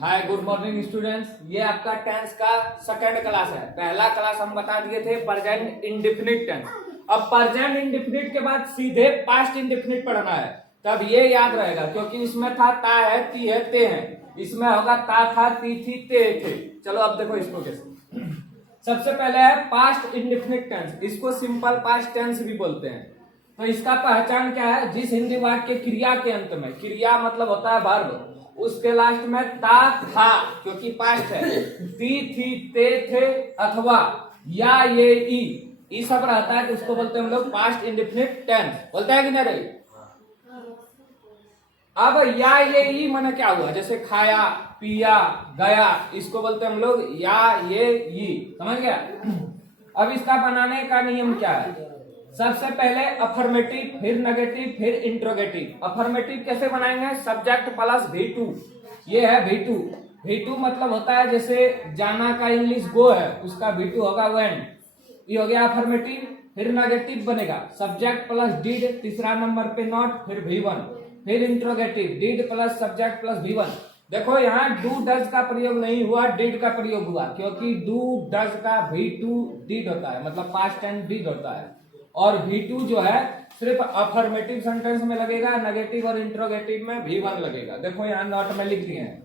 Hi good morning students. ये आपका tense का सेकंड क्लास है। पहला क्लास हम बता दिए थे प्रेजेंट इंडेफिनिट टेंस। अब प्रेजेंट इंडेफिनिट के बाद सीधे पास्ट इंडेफिनिट पढ़ना है, तब ये याद रहेगा क्योंकि इसमें था ता है, ती है, ते है। इसमें होगा ता था, ती थी, ते थे। चलो अब देखो इसको कैसे। सबसे पहले है पास्ट इंडेफिनिट टेंस। इसको सिंपल पास्ट टेंस भी बोलते हैं। तो इसका पहचान क्या है? जिस हिंदी वाक्य के क्रिया के अंत में, क्रिया मतलब होता है वर्ब, उसके लास्ट में ता था क्योंकि पास्ट है, ती थी, ते थे अथवा या ये ई सब रहता है तो उसको बोलते हैं हम लोग पास्ट इंडेफिनिट टेंस। बोलते हैं कि नहीं रही? अब या ये ई माने क्या हुआ? जैसे खाया, पिया, गया, इसको बोलते हैं हम लोग या ये ई। समझ गया? अब इसका बनाने का नियम क्या है? सबसे पहले अफर्मेटिव, फिर नेगेटिव, फिर इंट्रोगेटिव। अफर्मेटिव कैसे बनाएंगे? Subject plus V2। ये है V2। V2 मतलब होता है जैसे जाना का इंग्लिश गो है, उसका V2 होगा वेंट। ये हो गया अफर्मेटिव। फिर नेगेटिव बनेगा सब्जेक्ट प्लस डिड, तीसरा नंबर पे नॉट, फिर V1। फिर interrogative did plus subject plus V1। देखो यहाँ डू डज का प्रयोग नहीं हुआ, डिड का प्रयोग हुआ, क्योंकि डू डज का V2 डिड होता है, मतलब पास्ट टेंस डिड होता है। और V2 जो है सिर्फ अफर्मेटिव सेंटेंस में लगेगा, नेगेटिव और इंट्रोगेटिव में V1 लगेगा। देखो यहाँ नोट में लिख दिए हैं।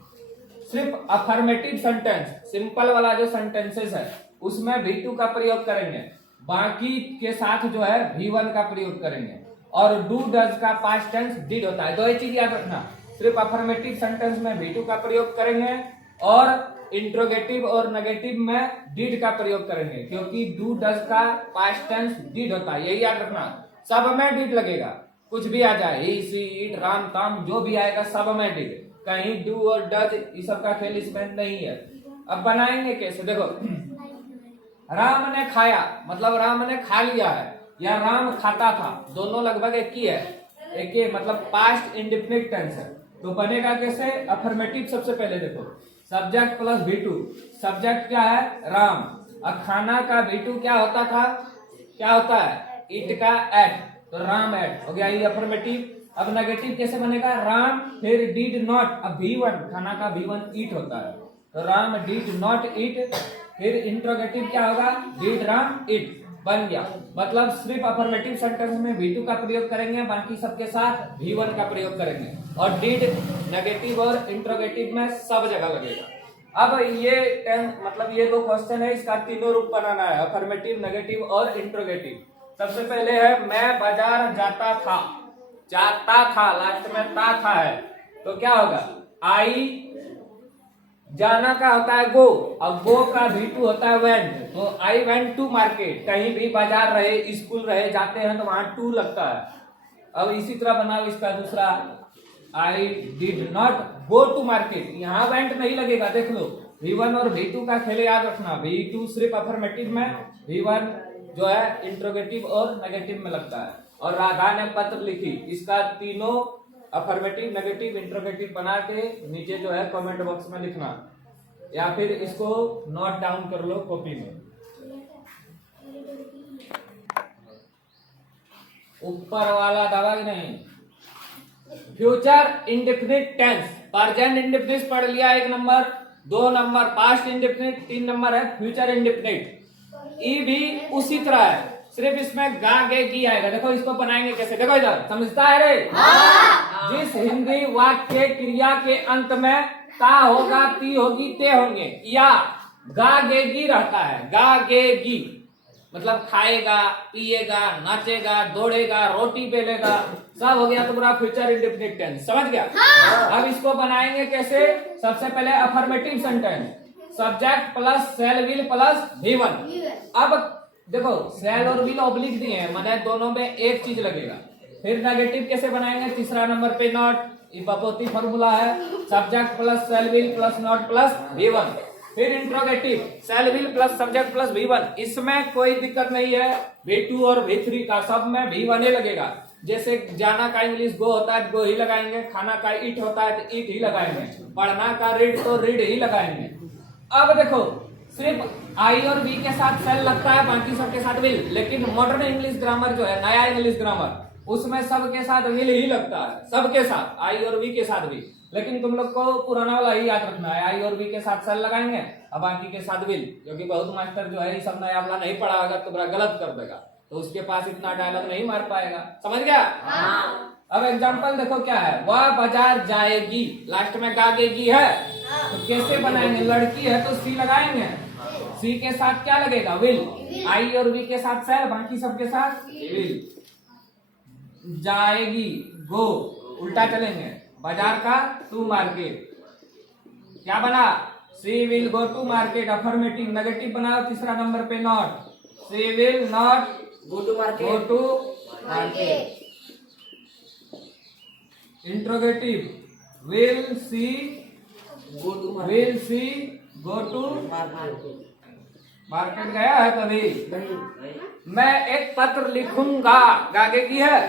सिर्फ अफर्मेटिव सेंटेंस, सिंपल वाला जो सेंटेंसेस है उसमें V2 का प्रयोग करेंगे, बाकी के साथ जो है V1 का प्रयोग करेंगे। और डू डज का पास्ट टेंस डिड होता है। दो ही चीज याद रखना, सिर्फ अफर्मेटिव सेंटेंस में V2 का प्रयोग करेंगे और इंट्रोगेटिव और नेगेटिव में डिड का प्रयोग करेंगे, क्योंकि डू डज का पास्ट टेंस डिड होता है। यही याद रखना, सब में डिड लगेगा। कुछ भी आ जाए, ही, सी, इट, राम, काम, जो भी आएगा सब में डिड। कहीं डू और डज इस सब का खेल इसमें नहीं है। अब बनाएंगे कैसे? देखो, राम ने खाया मतलब राम ने खा लिया है, या राम खाता था, दोनों लगभग एक ही है। एक ही मतलब पास्ट इंडेफिनिट टेंस है। तो बनेगा कैसे? अफर्मेटिव सबसे पहले देखो, सब्जेक्ट प्लस V2। सब्जेक्ट क्या है? राम। और खाना का V2 क्या होता था? क्या होता है? इट का एट, तो राम एट हो गया, ये अफर्मेटिव। अब नेगेटिव कैसे बनेगा? राम फिर डिड नॉट, अब V1, खाना का V1 ईट होता है, तो राम डिड नॉट ईट। फिर इंट्रोगेटिव क्या होगा? डिड राम ईट। बन गया। मतलब सिर्फ अफर्मेटिव सेंटेंस में V2 का प्रयोग करेंगे, बाकी सबके साथ V1 का प्रयोग करेंगे। और डिड नेगेटिव और इंट्रोगेटिव में सब जगह लगेगा। अब ये मतलब ये दो क्वेश्चन है, इसका तीनों रूप बनाना है, अफर्मेटिव, नेगेटिव और इंट्रोगेटिव। सबसे पहले है मैं बाजार जाता था। जाता था लास्ट में ता था है, तो क्या होगा? आई, जाना का होता है गो, और गो का V2 होता है वेंट, तो आई वेंट टू मार्केट। कहीं भी बाजार रहे, स्कूल रहे, जाते हैं तो वहां टू लगता है। अब इसी तरह बनाओ इसका दूसरा, I did not go to market, यहाँ वेंट नहीं लगेगा। देख लो, V1 और V2 का खेल याद रखना। V2 सिर्फ अफर्मेटिव में, V1 जो है इंट्रोगेटिव और नेगेटिव में लगता है। और राधा ने पत्र लिखी, इसका तीनों अफर्मेटिव, नेगेटिव, इंट्रोगेटिव बना के नीचे जो है कमेंट बॉक्स में लिखना, या फिर इसको नोट डाउन कर लो कॉपी में। ऊपर वाला दबा कि नहीं? Future indefinite tense, present indefinite पढ़ लिया 1 number, 2 number past indefinite, 3 number है फ्यूचर इंडेफिनिट। ई भी उसी तरह है, सिर्फ इसमें गा गे गी आएगा। देखो इसको बनाएंगे कैसे, देखो इधर, समझता है रे? जिस हिंदी वाक्य क्रिया के अंत में ता होगा, ती होगी, ते होंगे, या गा गे गी रहता है, गा गे गी मतलब खाएगा, पिएगा, नाचेगा, दौड़ेगा, रोटी बेलेगा, सब हो गया तो पूरा फ्यूचर इंडेफिनिट टेंस। समझ गया? अब इसको बनाएंगे कैसे? सबसे पहले affirmative sentence, subject plus shell will plus V1। अब देखो शैल और विल ऑब्लिक दिए हैं, माने दोनों में एक चीज लगेगा। फिर नेगेटिव कैसे बनाएंगे? तीसरा नंबर पे नॉट, ये बपोती फॉर्मूला है, subject plus shell will plus not plus V1। फिर interrogative, shell will plus subject plus V1। इसमें कोई दिक्कत नहीं है, V2 और V3 का सब में V1 ही लगेगा। जैसे जाना का इंग्लिश गो होता है, गो ही लगाएंगे, खाना का ईट होता है तो ईट ही लगाएंगे, पढ़ना का रीड तो रीड ही लगाएंगे। अब देखो सिर्फ आई और वी के साथ शैल लगता है, बाकी सबके साथ विल। लेकिन मॉडर्न इंग्लिश ग्रामर जो है, नया इंग्लिश ग्रामर, उसमें सबके साथ विल ही लगता है, सबके साथ, आई और वी के साथ भी। लेकिन तुम लोग को पुराना वाला ही याद रखना है, आई और वी के साथ सेल लगाएंगे और बाकी के साथ विल, क्योंकि बहुत मास्टर जो है ये सब नया वाला नहीं पढ़ा, अगर तुम्हारा गलत कर देगा तो उसके पास इतना डायलॉग नहीं मार पाएगा। समझ गया? अब एग्जाम्पल देखो क्या है, वह बाजार जाएगी, लास्ट में गागेगी है, तो कैसे बनाएंगे? लड़की है तो सी लगाएंगे, सी के साथ क्या लगेगा? विल। आई और वी के साथ सेल, बाकी सबके साथ विल। जाएगी गो, उल्टा चलेंगे, बाजार का टू मार्केट, क्या बना? She will go to market. Affirmative, negative बनाओ तीसरा नंबर पे not, she will not go to market. Go to market. Interrogative, will she go to will she go to market. Market गया है कभी? नहीं। मैं एक पत्र लिखूंगा, गागे की है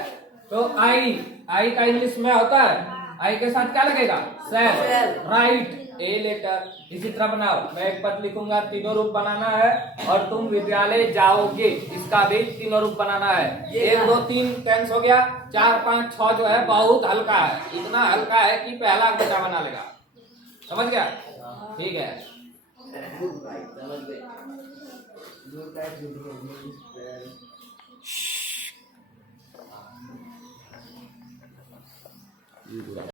तो आई, आई का इंग्लिश में होता है, आई के साथ क्या लगेगा? सेल। Write a letter. इसी तरह बनाओ, मैं एक पत्र लिखूंगा, तीनों रूप बनाना है, और तुम विद्यालय जाओगे, इसका भी तीनों रूप बनाना है। 1 2 3 टेंस हो गया, 4 5 6 जो है बहुत हल्का है, इतना हल्का है कि पहला बच्चा बना लेगा। समझ गया? ठीक है। समझ गए।